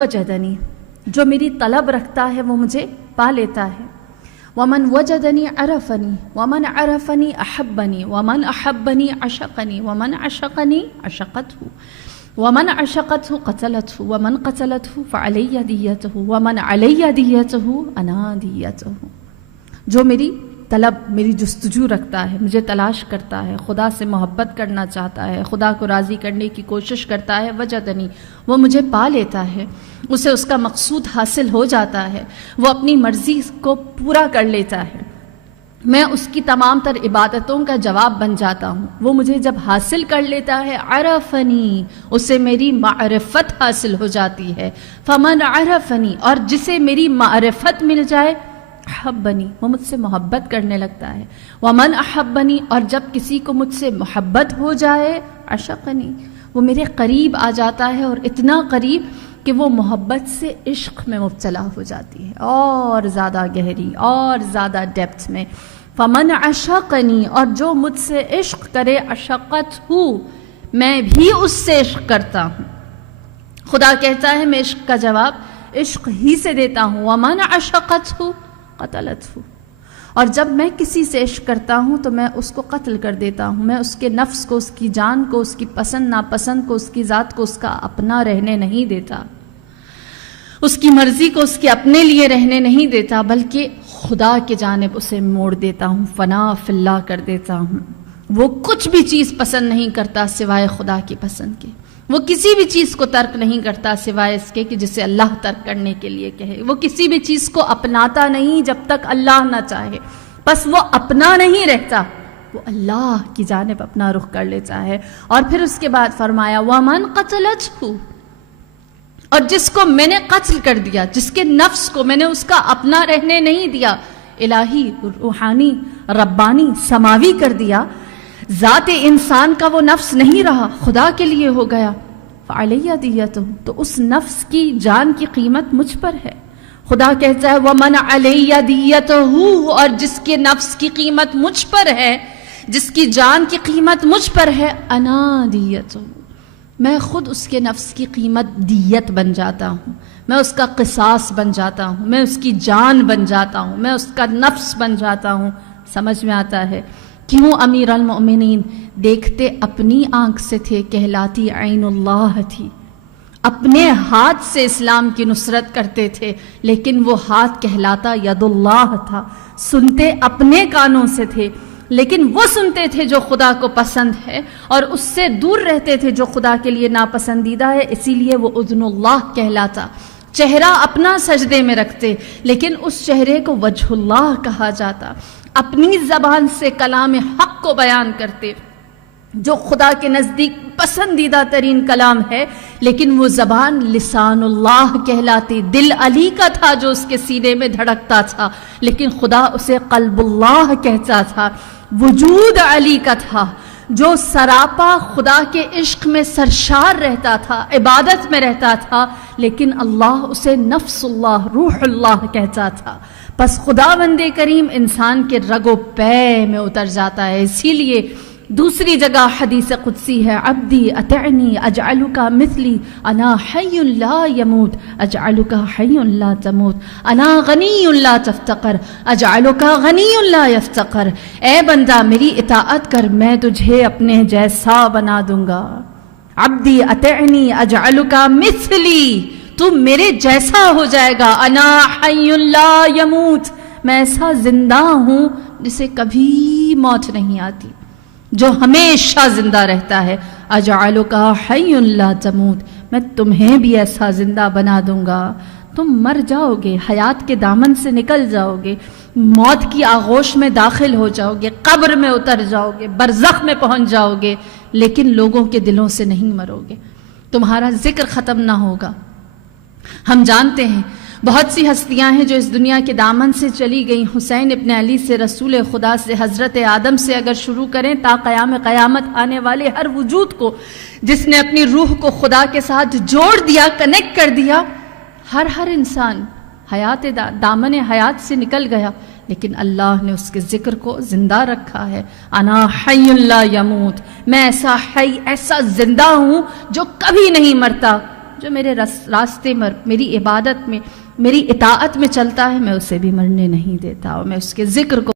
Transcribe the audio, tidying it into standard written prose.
وجدنی، جو میری طلب رکھتا ہے وہ مجھے پا لیتا ہے۔ ومن وجدنی عرفنی ومن عرفنی احبنی ومن احبنی عشقنی ومن عشقنی عشقته ومن عشقته قتلته ومن قتلته فعلی دیته ومن علی دیته انا دیته۔ جو میری طلب، میری جستجو رکھتا ہے، مجھے تلاش کرتا ہے، خدا سے محبت کرنا چاہتا ہے، خدا کو راضی کرنے کی کوشش کرتا ہے، وجدنی، وہ مجھے پا لیتا ہے، اسے اس کا مقصود حاصل ہو جاتا ہے، وہ اپنی مرضی کو پورا کر لیتا ہے، میں اس کی تمام تر عبادتوں کا جواب بن جاتا ہوں۔ وہ مجھے جب حاصل کر لیتا ہے، عرفنی، اسے میری معرفت حاصل ہو جاتی ہے، فمن عرفنی، اور جسے میری معرفت مل جائے، احبنی، وہ مجھ سے محبت کرنے لگتا ہے، ومن احبنی، اور جب کسی کو مجھ سے محبت ہو جائے، عشقنی، وہ میرے قریب آ جاتا ہے، اور اتنا قریب کہ وہ محبت سے عشق میں مبتلا ہو جاتی ہے، اور زیادہ گہری اور زیادہ ڈیپتھ میں۔ فمن عشقنی، اور جو مجھ سے عشق کرے، عشقت ہوں، میں بھی اس سے عشق کرتا ہوں۔ خدا کہتا ہے میں عشق کا جواب عشق ہی سے دیتا ہوں۔ ومن عشقت ہوں قتلته، اور جب میں کسی سے عشق کرتا ہوں تو میں اس کو قتل کر دیتا ہوں، میں اس کے نفس کو، اس کی جان کو، اس کی پسند ناپسند کو، اس کی ذات کو اس کا اپنا رہنے نہیں دیتا، اس کی مرضی کو اس کے اپنے لیے رہنے نہیں دیتا، بلکہ خدا کی جانب اسے موڑ دیتا ہوں، فنا فی اللہ کر دیتا ہوں۔ وہ کچھ بھی چیز پسند نہیں کرتا سوائے خدا کی پسند کے، وہ کسی بھی چیز کو ترک نہیں کرتا سوائے اس کے کہ جسے اللہ ترک کرنے کے لیے کہے، وہ کسی بھی چیز کو اپناتا نہیں جب تک اللہ نہ چاہے، بس وہ اپنا نہیں رہتا، وہ اللہ کی جانب اپنا رخ کر لیتا ہے۔ اور پھر اس کے بعد فرمایا وَمَنْ قَتَلَتْهُ، اور جس کو میں نے قتل کر دیا، جس کے نفس کو میں نے اس کا اپنا رہنے نہیں دیا، الہی، روحانی، ربانی، سماوی کر دیا، ذات انسان کا وہ نفس نہیں رہا، خدا کے لیے ہو گیا، فعلیہ دیتہ، تو اس نفس کی جان کی قیمت مجھ پر ہے۔ خدا کہتا ہے ومن علیہ دیتہ، اور جس کے نفس کی قیمت مجھ پر ہے، جس کی جان کی قیمت مجھ پر ہے، انا دیتہ، میں خود اس کے نفس کی قیمت دیت بن جاتا ہوں، میں اس کا قصاص بن جاتا ہوں، میں اس کی جان بن جاتا ہوں، میں اس کا نفس بن جاتا ہوں۔ سمجھ میں آتا ہے کیوں امیر المؤمنین دیکھتے اپنی آنکھ سے تھے، کہلاتی عین اللہ تھی، اپنے ہاتھ سے اسلام کی نصرت کرتے تھے، لیکن وہ ہاتھ کہلاتا ید اللہ تھا، سنتے اپنے کانوں سے تھے، لیکن وہ سنتے تھے جو خدا کو پسند ہے، اور اس سے دور رہتے تھے جو خدا کے لیے ناپسندیدہ ہے، اسی لیے وہ اذن اللہ کہلاتا۔ چہرہ اپنا سجدے میں رکھتے، لیکن اس چہرے کو وجہ اللہ کہا جاتا، اپنی زبان سے کلام حق کو بیان کرتے، جو خدا کے نزدیک پسندیدہ ترین کلام ہے، لیکن وہ زبان لسان اللہ کہلاتی، دل علی کا تھا جو اس کے سینے میں دھڑکتا تھا، لیکن خدا اسے قلب اللہ کہتا تھا، وجود علی کا تھا جو سراپا خدا کے عشق میں سرشار رہتا تھا، عبادت میں رہتا تھا، لیکن اللہ اسے نفس اللہ، روح اللہ کہتا تھا۔ پس خداوند کریم انسان کے رگ و پے میں اتر جاتا ہے، اسی لیے دوسری جگہ حدیث قدسی ہے، عبدی اطعنی اجعلک مثلی انا حی لا یموت اجعلک حی لا تموت انا غنی لا تفتقر اجعلک غنی لا یفتقر، اے بندہ میری اطاعت کر، میں تجھے اپنے جیسا بنا دوں گا۔ عبدی اطعنی اجعلک مثلی، تو میرے جیسا ہو جائے گا، انا حی لا یموت، میں ایسا زندہ ہوں جسے کبھی موت نہیں آتی، جو ہمیشہ زندہ رہتا ہے، اجعلک حی لا تموت، میں تمہیں بھی ایسا زندہ بنا دوں گا، تم مر جاؤ گے، حیات کے دامن سے نکل جاؤ گے، موت کی آغوش میں داخل ہو جاؤ گے، قبر میں اتر جاؤ گے، برزخ میں پہنچ جاؤ گے، لیکن لوگوں کے دلوں سے نہیں مرو گے، تمہارا ذکر ختم نہ ہوگا۔ ہم جانتے ہیں بہت سی ہستیاں ہیں جو اس دنیا کے دامن سے چلی گئیں، حسین ابن علی سے، رسول خدا سے، حضرت آدم سے اگر شروع کریں تا قیام قیامت آنے والے ہر وجود کو جس نے اپنی روح کو خدا کے ساتھ جوڑ دیا، کنیکٹ کر دیا، ہر انسان حیات دامن حیات سے نکل گیا، لیکن اللہ نے اس کے ذکر کو زندہ رکھا ہے، انا حی لا یموت، میں ایسا حی، ایسا زندہ ہوں جو کبھی نہیں مرتا، جو میرے راستے میں میری عبادت میں میری اطاعت میں چلتا ہے میں اسے بھی مرنے نہیں دیتا، اور میں اس کے ذکر کو